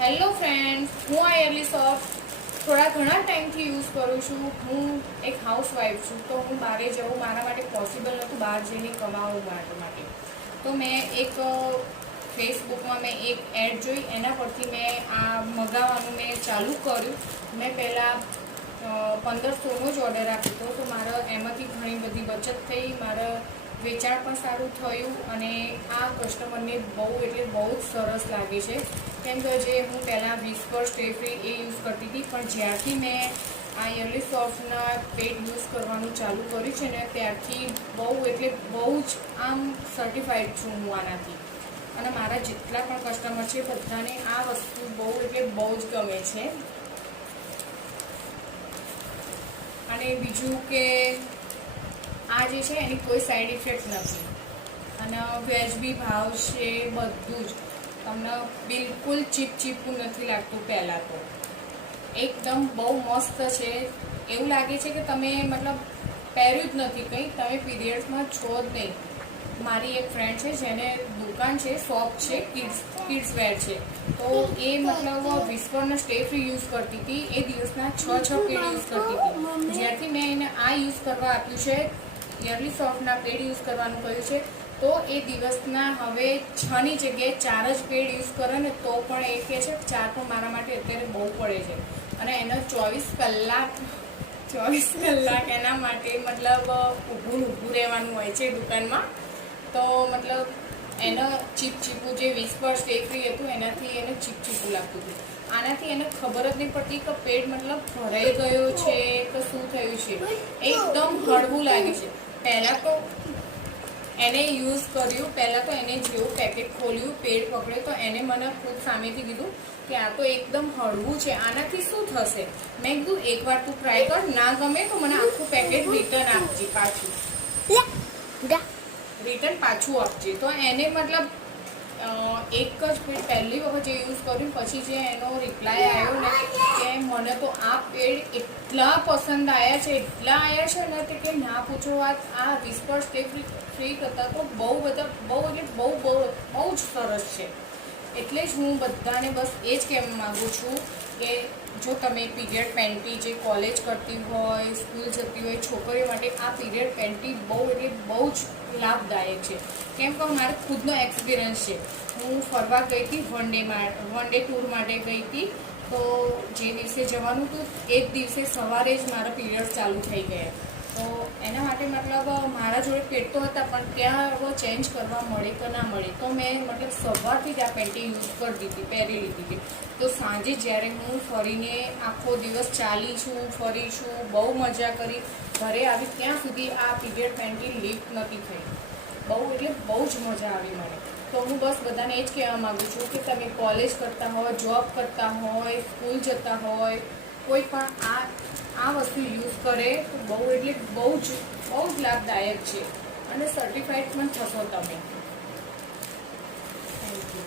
Hello friends, હું આ yearly soft થોડા ઘણા ટાઈમથી યુઝ કરું છું. હું એક હાઉસવાઈફ છું, તો હું બહાર જવું મારા માટે પોસિબલ નહોતું, બહાર જઈને કમાવવું માટે. તો મેં એક ફેસબુકમાં મેં એક એડ જોઈ, એના પરથી મેં આ મગાવવાનું મેં ચાલુ કર્યું. મેં પહેલાં 1500નો જ ઓર્ડર આપ્યો હતો, તો મારા એમાંથી ઘણી બધી બચત થઈ, મારા વેચાણ પણ સારું થયું અને આ કસ્ટમરને બહુ એટલે બહુ જ સરસ લાગે છે. કેમ કે જે હું પહેલાં વિસ્પર સ્ટે ફ્રી એ યુઝ કરતી હતી, પણ જ્યારથી મેં આ યરલી સોફ્ટના પેડ યુઝ કરવાનું ચાલુ કર્યું છે ને, ત્યારથી બહુ એટલે બહુ જ આમ સર્ટિફાઈડ છું હું આનાથી. અને મારા જેટલા પણ કસ્ટમર છે બધાને આ વસ્તુ બહુ એટલે બહુ જ ગમે છે. અને બીજું કે આ જે છે એની કોઈ સાઈડ ઇફેક્ટ નથી અને વ્યાજબી ભાવ છે, બધું જ તમને બિલકુલ ચીપચીપું નથી લાગતું. પહેલાં તો એકદમ બહુ મસ્ત છે, એવું લાગે છે કે તમે મતલબ પહેર્યું જ નથી કંઈ, તમે પીરિયડ્સમાં છો જ નહીં. મારી એક ફ્રેન્ડ છે જેને દુકાન છે, શોપ છે, કિડ્સ વેર છે, તો એ મતલબ વિસ્પરના સ્ટે ફ્રી યુઝ કરતી હતી. એ દિવસના 6 પેડ યુઝ કરતી હતી. જ્યારથી મેં એને આ યુઝ કરવા આપ્યું છે, યરલી સોફ્ટના પેડ યુઝ કરવાનું કહ્યું છે, તો એ દિવસના હવે 6ની જગ્યાએ 4 જ પેડ યુઝ કરે ને તો પણ એ કહે છે 4 તો મારા માટે અત્યારે બહુ પડે છે. અને એનો 24 કલાક એના માટે મતલબ ઊભું રહેવાનું હોય છે દુકાનમાં. તો મતલબ એનો ચીપચીપું જે વિસ્પર સ્ટે ફ્રી હતું એનાથી એને ચીપચીપું લાગતું હતું. આનાથી એને ખબર જ નહીં પડતી કે પેડ મતલબ ભરાઈ ગયો છે કે શું થયું છે. એકદમ હળવું લાગે છે. પહેલાં તો એને યુઝ કર્યું, પહેલાં તો એને જેવું પેકેટ ખોલ્યું, પેડ પકડ્યો, તો એને મને ખુદ સામેથી કીધું કે આ તો એકદમ હળવું છે, આનાથી શું થશે. મેં કીધું એકવાર તું ટ્રાય કર, ના ગમે તો મને આખું પેકેટ રિટર્ન આપજે, પાછું આપજે. તો એને મતલબ એક જ પેડ પહેલી વખત જે યુઝ કર્યું, પછી જે એનો રિપ્લાય આવ્યો ને કે મને તો આ પેડ એટલા પસંદ આવ્યા છે ને કે ના પૂછો વાત. આ વિસ્પર સ્ટે ફ્રી કરતાં તો બહુ જ સરસ છે. એટલે જ હું બધાને બસ એ જ કહેવા માગું છું કે જો તમે પીરિયડ પેન્ટી જે કોલેજ કરતી હોય, સ્કૂલ જતી હોય છોકરીઓ માટે આ પીરિયડ પેન્ટી બહુ જ લાભદાયક છે. કેમ કે મારો ખુદનો એક્સપિરિયન્સ છે. હું ફરવા ગઈ હતી, વન ડે ટૂર માટે ગઈ હતી. તો જે દિવસે જવાનું હતું એ જ દિવસે સવારે જ મારા પીરિયડ ચાલુ થઈ ગયા. તો એના માટે મતલબ મારા જોડે પેડ તો હતા, પણ ત્યાં હવે ચેન્જ કરવા મળે કે ના મળે, તો મેં મતલબ સવારથી જ આ પેન્ટી યુઝ કરી દીધી, પહેરી લીધી હતી. તો સાંજે જ્યારે હું ફરીને આખો દિવસ ચાલી છું, ફરી છું, બહુ મજા કરી, ઘરે આવી ત્યાં સુધી આ પીરિયડ પેન્ટી લીક નથી થઈ. બહુ જ મજા આવી મને. તો હું બસ બધાને એ જ કહેવા માગું છું કે તમે કોલેજ કરતા હોય, જોબ કરતા હોય, સ્કૂલ જતા હોય, કોઈ પણ આ વસ્તુ યુઝ કરે તો બહુ જ લાભદાયક છે અને સર્ટિફાઈડ પણ થશો તમે. Thank you.